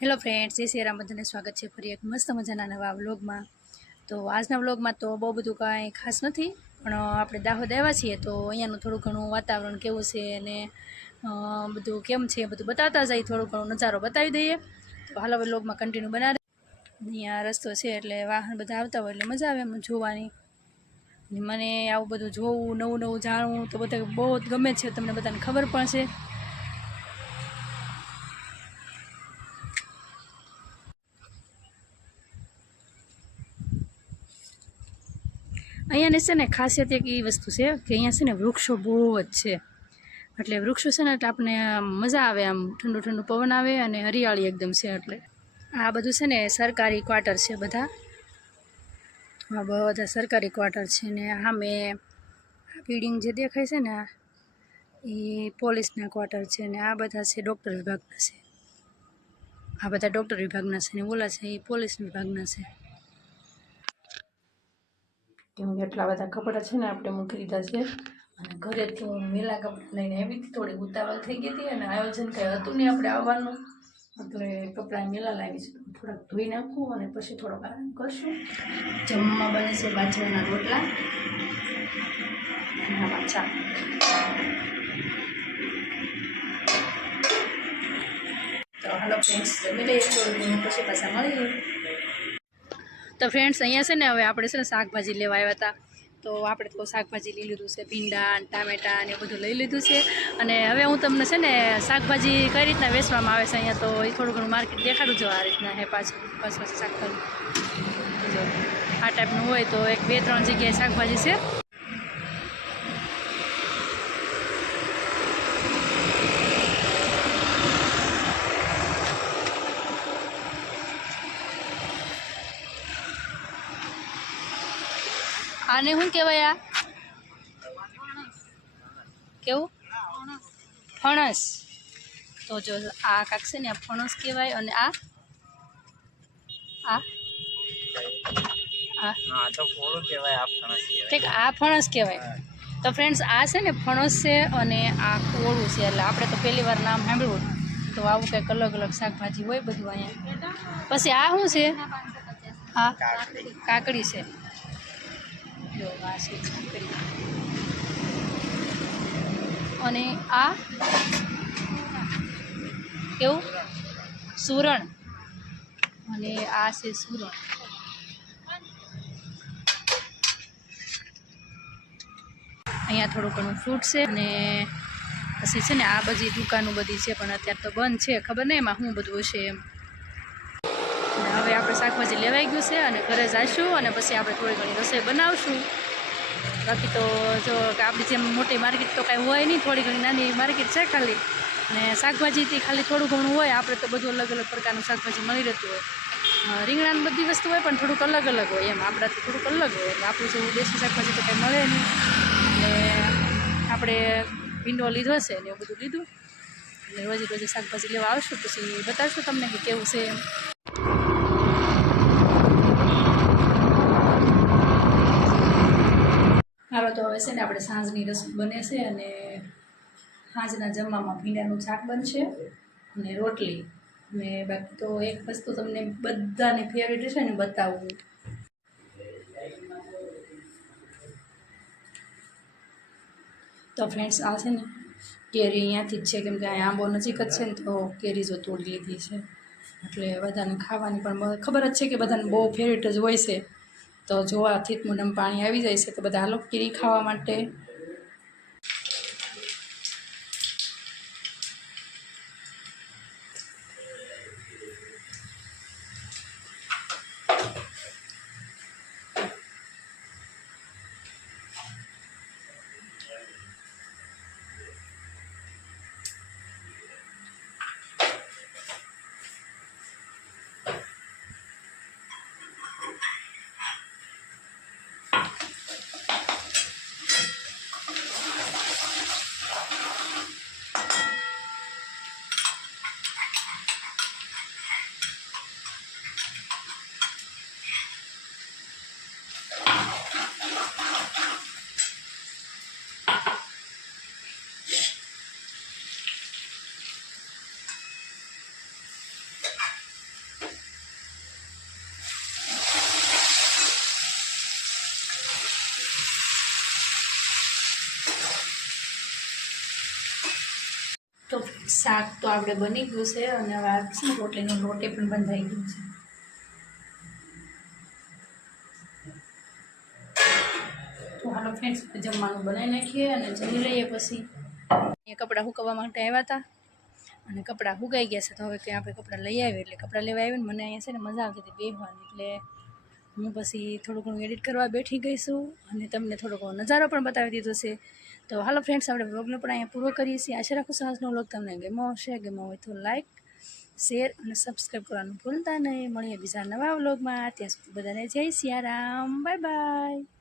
Hello friends, જય શ્રી રામ. બધાને સ્વાગત છે ફરી એક મસ્ત મજાના નવા વ્લોગમાં. તો આજના વ્લોગમાં તો બહુ બધું કાંઈ ખાસ નથી, પણ આપણે દાહોદ આવ્યા છીએ તો અહીંયાનું થોડું ઘણું વાતાવરણ કેવું છે અને બધું કેમ છે બધું બતાવતા જાય, થોડું ઘણું નજારો બતાવી દઈએ. તો હાલો વ્લોગમાં કન્ટિન્યુ બનાવે. અહીંયા રસ્તો છે એટલે વાહન બધા આવતા હોય એટલે મજા આવે એમ જોવાની. મને આવું બધું જોવું, નવું નવું જાણવું તો બધા બહુ જ ગમે છે, તમને બધાને ખબર પણ છે. અહીંયાની છે ને ખાસિયત એક એ વસ્તુ છે કે અહીંયા છે ને વૃક્ષો બહુ જ છે. એટલે વૃક્ષો છે ને એટલે આપણે મજા આવે, આમ ઠંડુ ઠંડુ પવન આવે અને હરિયાળી એકદમ છે. એટલે આ બધું છે ને સરકારી ક્વાર્ટર છે બધા. આ બધા સરકારી ક્વાર્ટર છે ને સામે આ બિલ્ડિંગ જે દેખાય છે ને એ પોલીસના ક્વાર્ટર છે ને આ બધા છે ડૉક્ટર વિભાગના છે. આ બધા ડૉક્ટર વિભાગના છે ને ઓલા છે એ પોલીસ વિભાગના છે. કેમ કે એટલા બધા કપડાં છે ને આપણે મૂકી દીધા છે અને ઘરેથી હું મેલા કપડાં લઈને આવી હતી. થોડી ઉતાવળ થઈ ગઈ હતી અને આયોજન કંઈ હતું નહીં આપણે આવવાનું, એટલે કપડાં મેલા લાવી છે. થોડાક ધોઈ નાખું અને પછી થોડોક આરામ કરશું. જમવા બને છે બાજરાના રોટલા અને આમાં ચા. તો હાલો ફ્રેન્ડ્સ, જમી લઈએ થોડું પછી પાછા મળીએ. તો ફ્રેન્ડ્સ, અહીંયા છે ને હવે આપણે છે ને શાકભાજી લેવા આવ્યા હતા. તો આપણે તો શાકભાજી લઈ લીધું છે, ભીંડા ટામેટાં ને એ બધું લઈ લીધું છે. અને હવે હું તમને છે ને શાકભાજી કઈ રીતના વેચવામાં આવે છે અહીંયા, તો એ થોડું ઘણું માર્કેટ દેખાડું જો. આ રીતના હે પાછું શાકભાજી જો આ ટાઈપનું હોય તો 1-2-3 જગ્યાએ શાકભાજી છે. આને શું કહેવાય? કેવું? ફણસ. તો જો આ કાંક છે ને આ ફણસ કહેવાય. અને આ ઠીક, આ ફણસ કહેવાય. તો ફ્રેન્ડ્સ, આ છે ને ફણસ છે અને આ કોળું છે. એટલે આપણે તો પહેલી વાર નામ સાંભળ્યું. તો આવું કંઈક અલગ અલગ શાકભાજી હોય બધું અહીંયા. પછી આ શું છે? આ કાકડી છે. જો આ છે કાકડી. અને આ કેવું? સુરણ. અને આ છે સુરણ. અહીંયા થોડું ઘણું ફ્રૂટ છે અને પછી છે ને આ બધી દુકાનો બધી છે, પણ અત્યારે તો બંધ છે. ખબર નહીં એમાં શું બધું હશે એમ. હવે આપણે શાકભાજી લેવાઈ ગયું છે અને ઘરે જઈશું અને પછી આપણે થોડી ઘણી રસોઈ બનાવશું. બાકી તો જો આપણી જેમ મોટી માર્કેટ તો કાંઈ હોય નહીં, થોડી ઘણી નાની માર્કેટ છે ખાલી. અને શાકભાજીથી ખાલી થોડું ઘણું હોય. આપણે તો બધું અલગ અલગ પ્રકારનું શાકભાજી મળી રહેતું હોય. રીંગણાની બધી વસ્તુ હોય પણ થોડુંક અલગ અલગ હોય એમ. આપણાથી થોડુંક અલગ હોય. એટલે આપણું જેવું દેશી શાકભાજી તો કંઈ મળે નહીં. એટલે આપણે ભીંડો લીધો છે ને એવું બધું લીધું. એટલે રોજે રોજે શાકભાજી લેવા આવશું પછી બતાવશું તમને કે કેવું છે એમ. હાલો તો હવે છે ને આપણે સાંજની રસોઈ બને છે અને સાંજના જમવામાં ભીંડાનું શાક બનશે અને રોટલી. અને બાકી તો એક વસ્તુ તમને બધાની ફેવરેટ છે ને બતાવવું. તો ફ્રેન્ડ્સ, આ છે ને કેરી અહીંયાથી જ છે, કેમ કે અહીંયા આંબો નજીક જ છે ને તો કેરી જો તોડી લીધી છે. એટલે બધાને ખાવાની પણ ખબર જ છે કે બધાને બહુ ફેવરેટ જ હોય છે. તો જોવાથી જ મોઢામાં પાણી આવી જાય છે. તો બધા હાલો કેરી ખાવા માટે. શાક તો આપણે બની ગયું છે અને હવે આ છે ને રોટલીનો લોટ એ પણ બંધાઈ ગયું છે. તો હાલો ફ્રેન્ડ્સ, જમવાનું બનાવી નાખીએ અને જમી લઈએ. પછી એ કપડાં સુકવવા માટે આવ્યા હતા અને કપડાં સુકાઈ ગયા છે. તો હવે કંઈ આપણે કપડાં લઈ આવીએ. એટલે કપડાં લેવા આવીને મને અહીંયા છે ને મજા આવતી હતી બેસવાની. એટલે હું પછી થોડું ઘણું એડિટ કરવા બેઠી ગઈ છું અને તમને થોડો ઘણો નજારો પણ બતાવી દીધો છે. તો હાલો ફ્રેન્ડ્સ, આપણે વ્લોગનો પણ અહીંયા પૂરો કરીએ છીએ. આશા રાખું છું આજનો વ્લોગ તમને ગમ્યો હશે. ગમ્યો હોય તો લાઈક, શેર અને સબસ્ક્રાઈબ કરવાનું ભૂલતા નહીં. મળીએ બીજા નવા વ્લોગમાં. ત્યાં સુધી બધાને જય સિયારામ. Bye bye.